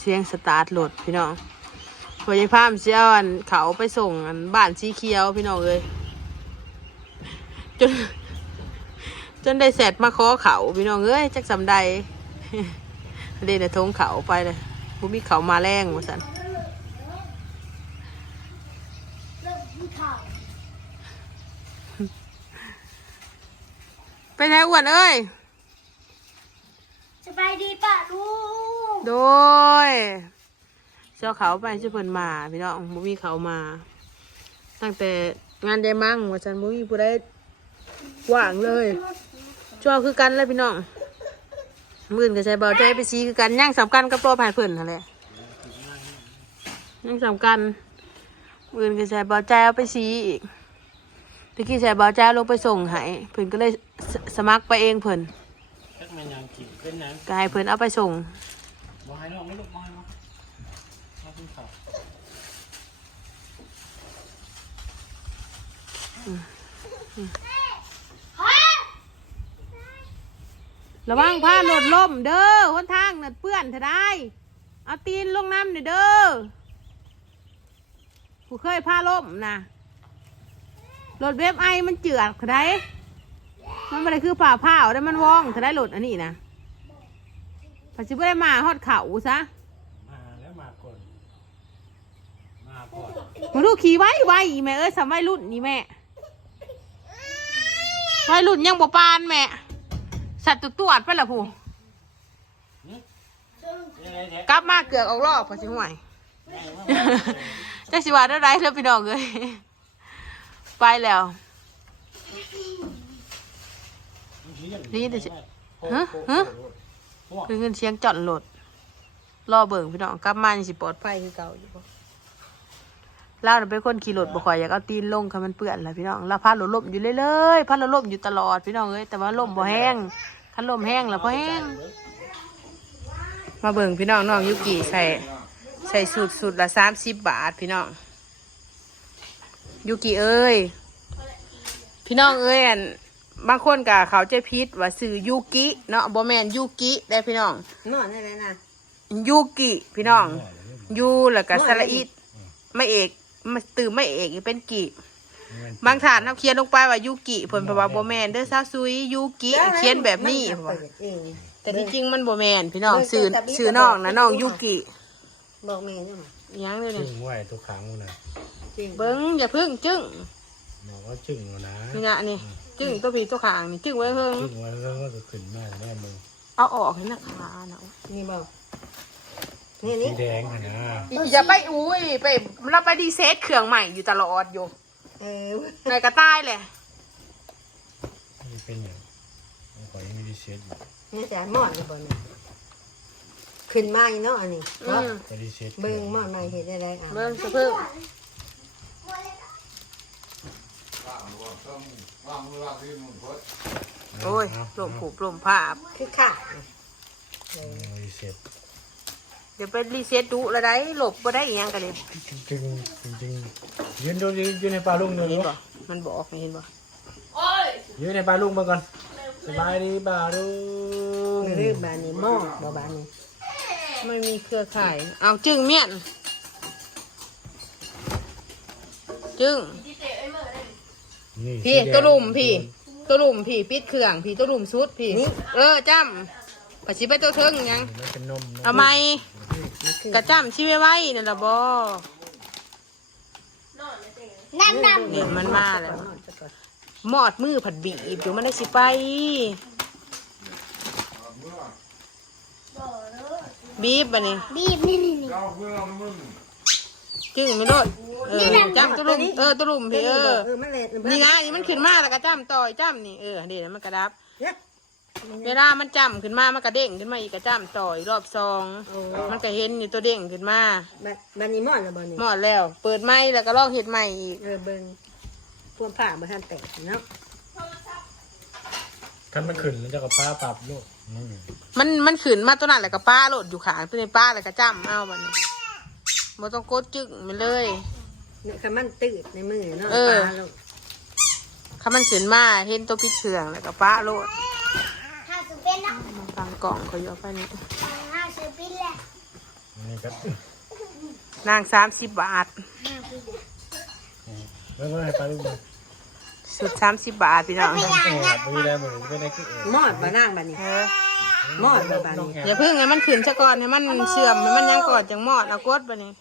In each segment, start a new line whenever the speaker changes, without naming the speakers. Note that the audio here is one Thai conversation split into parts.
เสียงสตาร์ทรถพี่น้องพอยายพามเสียวันเขาไปส่งบ้านสีเขียวพี่น้องเลยจนได้แสดมาขอเขาพี่น้องเอ้ยจักสำใดเด่นทงเขาไปเลยบุมีเขามาแรงว่าสันไปไหนอ้วนเอ้ย
สบายดีป่ะลูก
โดยเจ้าเขาไปชื่อเพิ่นมาพี่น้องบุมีเขามาตั้งแต่งานเดมั่งว่าสันบุมีผู้ใดว่างเลยช่วงคือกันเลยพี่น้องมื่นกับใจเบาใจไปซีคือกันย่างสำคัญกับตัวผ่านเพิ่นอะไรย่างสำคัญมื่นกับใจเบาใจเอาไปซีอีกตะกี้ใจเบาใจลงไปส่งให้เพิ่นก็เลยสมัครไปเองเพิ่นก็ให้เพิ่นเอาไปส่งบ่ให้น้องไม่ลูกบ่ให้มาขึ้นเขาระวังผ้าหลดล่มเด้อหนทางน่ะเปื้อนเถอะได้เอาตีนลงน้ำเด้อผู้เคยผ้าล่มนะรถเว็บไอมันเจือกเถอะได้มันไม่ได้คือผ่าผ้าได้มันว่องเถอะได้รถอันนี้นะปัจจุบันได้มาฮอดเขาซะมาแล้วมาก่อนมาดูขี่ไว้แม่เอ้ยสมัยรุ่นนี่แม่วัยรุ่นยังบ่ปานแม่สัตว์ตัวไปละผู้กลับมาเกือกออกรอบพอสิห่วยจะสิว่าได้ไรแล้วพี่น้องเลยไปแล้วนี่เดี๋ยวคือเงินเสียงจอดรถรอเบิ่งพี่น้องกลับมาสิปลอดภัยคือเก่าอยู่บ่เล่าเป็นคนขี่รถบ่ค่อยอยากเอาตีนลงค่ะมันเปื้อนแหละพี่น้องแล้วพัดรถล่มอยู่เลยพัดรถล่มอยู่ตลอดพี่น้องเอ้ยแต่ว่าล่มบ่แห้งคันล่มแห้งแล้วพอแห้งมาเบิ่งพี่น้องน้องยุกิใส่สูตรละ30 บาทพี่น้องยุกิเอ้ยพี่น้องเอ้ยบางคนกับเขาใจพิษว่าสื่อยูกิเนาะบ่แมนยูกิได้พี่น้อง
นอนได้เลยนะ
ยูกิพี่น้องยูแล้วก็สระอิไม่เอกมาตื่นไม่เอกเป็นกิบางฐานเขาเขียนลงไปว่ายูกิผลแปลว่าบ่แมนเด้อซาซุยยูกิเขียนแบบนี้แต่ที่จริงมันบ่แมนพี่น้องสื่อน้องนะน้องยูกิ
บอกแม่
ยังเลย
จึงไหวทุกครั้งนะ
เบิ้งอย่าพึ่งจึ้ง
บอกว่าจึงนะ
นี่นะนี่จึ้งตัวผีตัวขางนี่จึ้งไว้เพิ่ง
จึงไว้เพิ่งก็จะขึ้นมาแน่มึง
เอาออกให้นักขาเนาะ
นี่บอก
นี่สีแดงนะ
อย่าไปอุ้ยไปเราไปดีเซตเครื่องใหม่อยู่ตลอดอยู่ในกระต่ายเลย
นี่เป็นอย่างขอยังไม่ดีเซต
นี่แต่หมอนเลยบนขึ้นมาเนาะอันนี้เบิ้งหมอนมาเห็นได้แล้ว
เบิ้งสะพึ่งโอ้ยลมผูกลมภาพ
คือขาด
เดี๋ยวไปรีเซ็ตดูละได้หลบบ่ได้ยังกันเลย
จริงยืนดูยืนในปลาลุงดูดิ
มันบอกเห็นบ่
ยืนในปลาลุงมาก่อนสบายดีปลาลุง
เรื่องบ้านนี้หม้อบ่บ้านนี้
ไม่มีเครือข่ายเอาจึงเมียนจึงพี่ตัวลุ่มพี่ปิดเครื่องพี่ตัวลุ่มสุดพี่จ้ำปัจจิไปตัวเทิงยังทำไมกระจ้ำชิไว้ไว้เนี่ยละบอน้ำเนี่ยมันมาแล้วหมอดมือผัดบีบอยู่มันได้สิไปบีบอันนี้
บีบนี่
จึงไม่รดจ้ำตัวลุ่มตัวลุ่มพี่นี่นะนี่มันขึ้นมาแล้วก็จ้ำต่อยจ้ำนี่เดี๋ยวมันกระดับเวลามันจ้ำขึ้นมามันกระเด้งขึ้นมาอีกกระจ้ำต่อยรอบซองมันก็เห็นนี่ตัวเด้งขึ้นมา
บ้านนี้หมอดแล้วบ้านนี้
หมอดแล้วเปิดไม้แล้วก็ลอกเห็ดใหม่อีก
เบิ้งพวงผ่ามาทันแตกเนาะ
คันมันขึ้นมันจะกับป้าปรับลูก
มันขึ้นมาตัวนั้นแหละกับป้าโหลดอยู่ขางตัวในป้าแล้วก็จ้ำเอาบัดนี้บ่ต้องกดจึ๊กมันเลย
เนี่ยคำมันตืดในมือเนาะ
คำมันขึ้นมาเห็นตัวพิเชื่องแล้วก็ป้าโหลดฟังกล่องเขาเยอะไปนี่
ซื้อปิ้นแหละ
นี่ก็
นาง30 บาท
ไม่เป็นไรปลาลูกมัน
สุด30 บาทพี่น้อง
แอบไม่ได้เหมือนไม่ได้คือแอบ
หมอดบ่นางบัดนี้หมอดบ่บัดนี้
อย่าเพิ่งให้มันขึ้นซะก่อนให้มันเสื่อมให้มันยังก่อนจังมอดเอากดไปนี่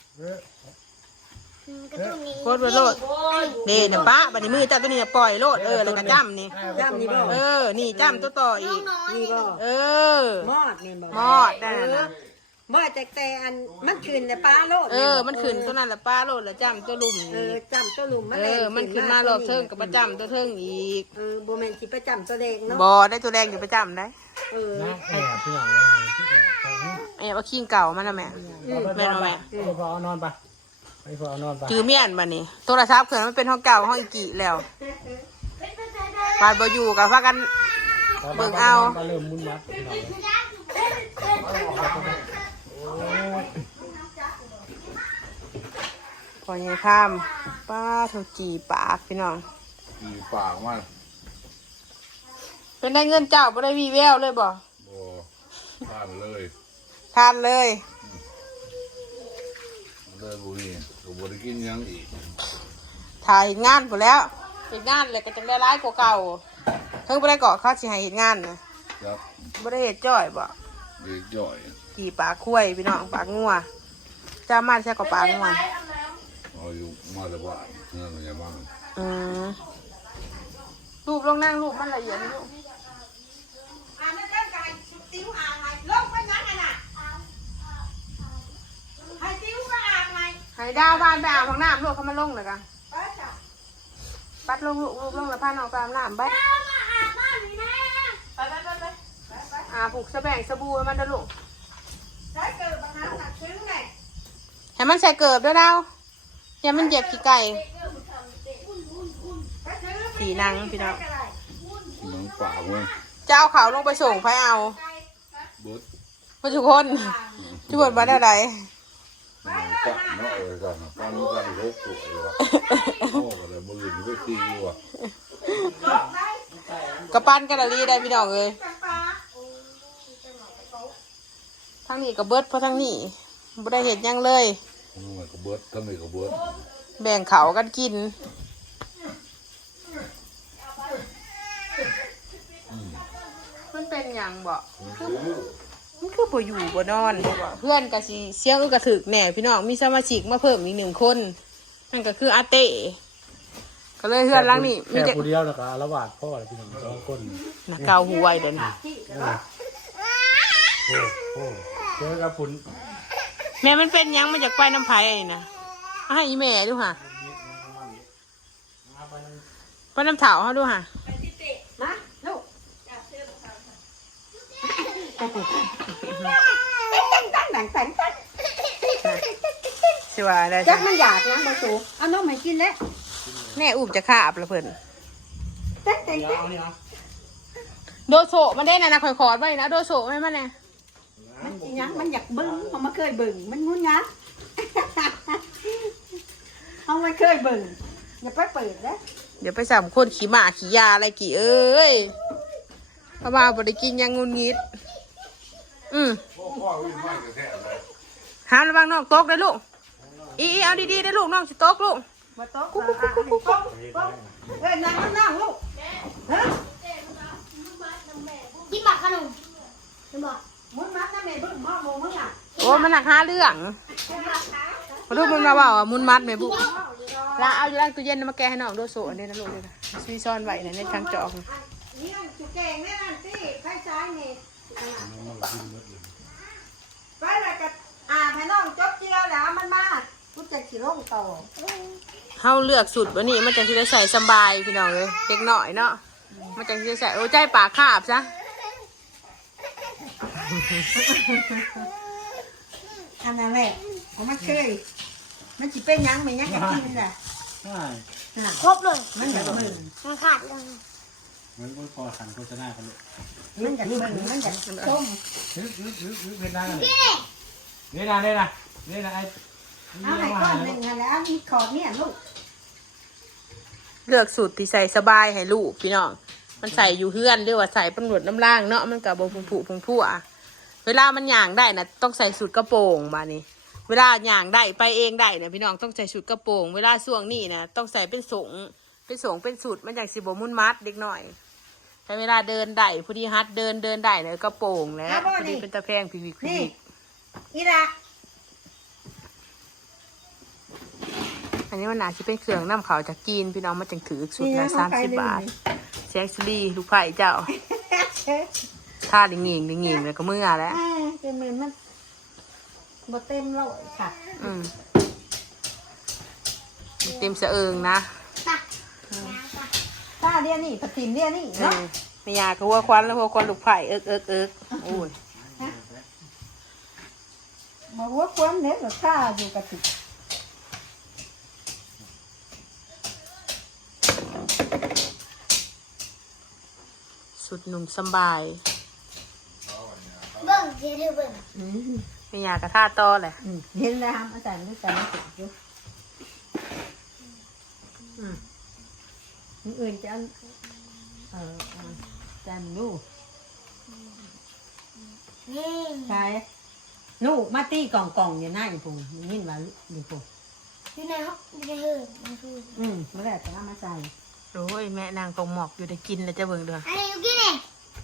กดไปโลดนี่นะป้าบัดนี้มือเจ้าตัวนี้ปล่อยโลดแล้วก็จ้ำนี่
จ้ำนี่บ่
นี่จ้ำตัวต่ออีก
นี่บ่ หมอดนี่บ่
มอดได้นะ
บ่แต่อันมันขึ้นแต่ปลาโลด
มันขึ้นตัวนั้นละป้าโลดแล้วจ้ำตัวลุ่มนี่
จ้ำตัวลุม
มันขึ้นมารอบเทิงกับประจำตัวเทิงอีก
บ่แม่นสิประจำตัวแดงเนาะ
บอได้ตัวแรงอยู่ประจำได้
นะแอบที่หลังเลยที่แอบ
เอาขี้เก่ามันนะแม่แม่นบ่แม่
ไปพอเอานอนปะไปพอเอานอนปะ
จือเมียนบัดนี้โทรศัพท์เครื่องมันเป็นห้องเก่าห้องอีกี่แล้วบาดบ่อยู่กับพากัน เบิ่งเอา
ปลาเริ่มมุนมัดที่หลัง
พอยังข้ามป้าโทจีปากพี่น้อง
มีปากมัน
เป็นได้เงินเจ้าบ่ได้วีแววเลยบ่
โอ้ทานเลย
ทานเลย
เลยบุรีก็บริกินหยังอีก
ถ่ายเฮ็ดงานหมดแล้วเฮ็ดงานเลยก็จังได้ร้ายกว่าเก่าเพิ่งบ่ได้เกาะเขาสิให้เฮ็ดงานนะครับ บ่ได้เฮ็ดจ้อยบ่
เด็กจ่อย
จีปากคุ้ยพี่น้องปากงัวจ้ามันใช่กับปากงัว
เอาอยู่มาแต่บ้านเงื่อนอะไรบ้าง
อืมรูปลงนั่งรูปมันละเอียดนี่ลูก
มันเจ้าไก่ติ้วอ่างไงลงไปยังไงน่ะให้ติ้วไปอ่างไง
ให้ดาวพานไปอาบห้องน้ำลูกเขามาลงเลยกัน
ไปจ้ะ
ปัดลงลูกลงแล้วพาน้องไปอาบน้ำไปผูกสะแบ่งสบู่ให้มันเด้อลูก
ใช้เกิดปัญหาหนักซึ้งไง
ให้มันใส่เกิบเด้อดาวอย่ามันเหยียบขี้ไก่สีนังพี่น้อง
มันปากมัน
จะเอาเขาลงไปส่งไปเอา
เบิด
มาทุกคนทุกคนมาได้ไร
มันกัดเนาะอะไรกันป้านี่กันโรคป่วยว่ะโอ้อะไรมือนี่ไม่ตีว่ะ
กระปั้นกระลีได้พี่น้องเลยทั้งนี้กับเบิดเพราะทั้งนี้ไม่ได้เห็นยังเลย
มันก็เบิดทั้งนี้ก็เบิด
แบ่งเขากันกิน มันเป็นอย่างบ่มันคือบ่อยู่บ่นอนบ่เพื่อนก็สิเสียงอึกกระถึกแหน่พี่น้องมีสมาชิกมาเพิ่มอีก1 คนนั่นก็คืออาเต้ก็เลยเพื่อนหลังนี่มี
แค่
แต่
ผู้เดียวแล้วก็ระบาดพ่อพี่น้อง2 คน
น่ะเกาหูไว้เด้อนะ
โอ้เจอกับฝุ่น
แม่มันเป็นหยังมันอยากไปน้ำไผ่ไอ้นะเอาให้อีแม่ดูค่ะไปน้ำเถาเขาดูค่ะ
มาลูกแต่ง
สิว่าอะไร
จักมันอยากนะมาสูเอานมให้กินแล้ว
แม่อุ้มจะฆ่าบละเพิ่น
แต่ง
เอานี่เอา
โดโซมันได้นะข่อยขอดไว้นะโดโซไม่มาแน่
มันสิยังมันอยากบึ้งเขามาเคยบึ้งมันงุ้นงัดเขาไม่เคยบึ้งอย่าไปเปิดนะ
เดี๋ยวไปสั่งคนขี่หมาขี่ยาอะไรกี่เอ้ยเพราะว่าบริกินยังงุนงิด
พ่อวิ่งไม่กระแทกเลย
ห้ามระวังน้องตกเลยลูกอีเอาดีๆได้ลูกน้องสิตกลูก
มาโต๊ะกุ๊กเอ้ยนั่งลูกฮะ
กินบักขนมกินบัก
มึงมัดนะแม่บึ้งมอมึงอ่ะ
โอ้มันหนักหาเรื่องมาดูมันมาว่ามุนมัดไหมบุลาเอาอยู่ล่างตู้เย็นมาแกะให้น้องโดโซอันนี้นะลูกเลยนะซีซ่อนไว้ในทางจอก
นี่นั่นจุกแกงแน่นั่นสิใครซ้ายนี่ไปเลยกับให้น้องจบเจียวแล้วมันมากูจะขี่ลงต่อ
เฮาเลือกสุดวันนี้มันจะที่ได้ใส่สบายพี่น้องเลยเด็กหน่อยเนาะมันจะที่ได้ใส่โอ้ใจปากคาบซะ
อันนั้นแหละมันเคยมันจิเป็นยังไม่ยังจะกินแหละ
ใช่
ครบเลย
มันอยากมึง
มันขาดเลย
เหมือนพอขันโฆษณาเขาเลย
มันอยากมึงมันอยากต้ม
เพชรได้เลยนี่นะนี่นะนี่นะไอ้
เอาให้ก้อนหนึ่งแล้วมีขอดเนี่ยลูก
เลือกสูตรที่ใส่สบายให้ลูกพี่น้องมันใส่อยู่เฮือนหรือว่าใส่ตำรวจน้ำล่างเนาะมันกับบงผุผงผัวเวเวลามันย่างได้นะต้องใส่สูทกระโปรงมานี่เวลาย่างได้ไปเองได้นะพี่น้องต้องใส่สูทกระโปรงเวลาช่วงนี้นะต้องใส่เป็นเป็นสูทมันจากสิบมุนมัดเด็กหน่อยแต่เวลาเดินได้พอดีฮัดเดินได้เนี่ยกระโปรงแล้วพอดีเป็นตะแพงพิวิก
นี่อีละ
อันนี้มันอาจจะเป็นเครื่องน้ำขาวจากจีนพี่น้องมาจังถือสูตรละ30 บาทแซงซีรีลูกไผ่เจ้าท่าดิงเงียงแล้วก็เมื่อแล้ว
เป็นเหมือนมันบ่เต็มแล้วค่ะ
เต็มสะเอิงนะ
ป้าเรียนี่ปฏิมเรียนี่เนาะ
ไม่อยากก็หัวควันแล้วหัวควันลูกไผ่เอิกโอ้ย
บอกว่าควรเนี่ยกับข้าอยู่กับติด
สุดหนุ่มสบาย
เบิ่งเดี๋ยวเธอเบิ่ง
ไม่อยากกระท่าต่อแหละ
เห็นแล้วอาจารย์ด้วยกันติดอยู่อื่นจะจำนู่
นี่
ใช่นู่มาตีกล่องอยู่หน้าอยู่ปุ่งนี่มาอยู่ปุ่ง
อยู่ในห้องอยู่ในเฮือนมันคือ
เมื่อไหร่จะเอามาใส่
โอ้ยแม่นางตรงหมอกอยู่ได้กินแล้วจะเบิ่งเด้อ
อันนี้อยู่กี่เนี่ย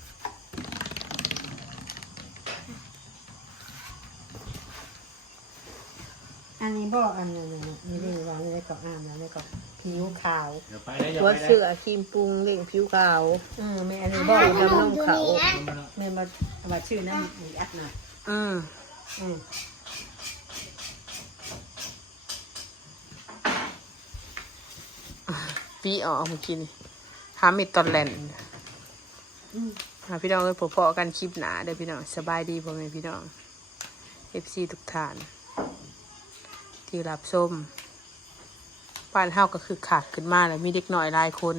อันนี้บอกอันนี้นี่วางในกล่องแล้วในกล่องผิวขาว
เดี๋ยวไปได้อย่า
หัว
ไปได้
เสือครีมปรุงเล่งผิวขาว
ไม่อันนี้บอก
ขนมอยู่นี่นะ
ไม่มาชื่อนั้นมีแอปหน่อย
ปีออกมากินหาเม็ดตอนแลนพี่น้องเลยพอๆกันคลิปหนาเด้อพี่น้องสบายดีพ่อแม่พี่น้อง FC ทุกท่าน ที่รับส้มบ้านเฮาก็คือขาดขึ้นมาแล้วมีเด็กหน่อยหลายคน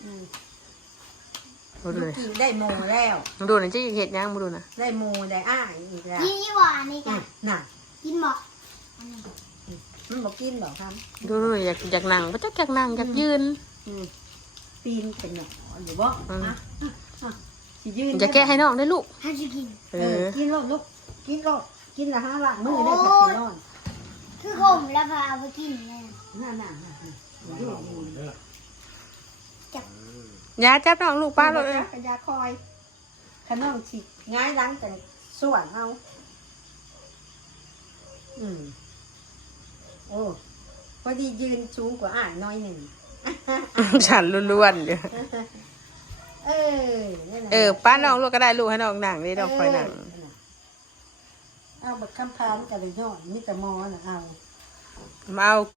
ดูเลย
กินได้โมแล้ว
ดูหน่อยจะเห็ดยังมาดูนะ
ได้โมได้อ้าอีกแล้ว
กินยี่หวานนี่กัน
น่ะ
กินบอก
มันบอกกินบอกครับ
ดูอยากนั่งก็จะอยากนั่งอยากยืน
ปีนเป็นหนอหรือว่าสิยืน
อย่าแก้ให้น้องได้ลูก
ให้จะกิน
กินโลดลูกกินโลดกินละ5 ล้านมือได้สักกี่นอน
คือผมแล้วพาเอาไปกินเลย
น่ะดู
ยาจับน้องลูกป้าเลย
กระยาคอยขนมฉีกง่ายล้างกันส่วนเอาโอ้พอดียืนสูงกว่าอ่านน้อยหนึ่ง
ฉันล้วนๆเดี๋ยวป้าน้องลูกก็ได้ลูกให้น้องนั่งนี่น้องคอยนั่ง
เอาแบบคำพานกับเลยยอดมิตรมอนะเอา
มาเอา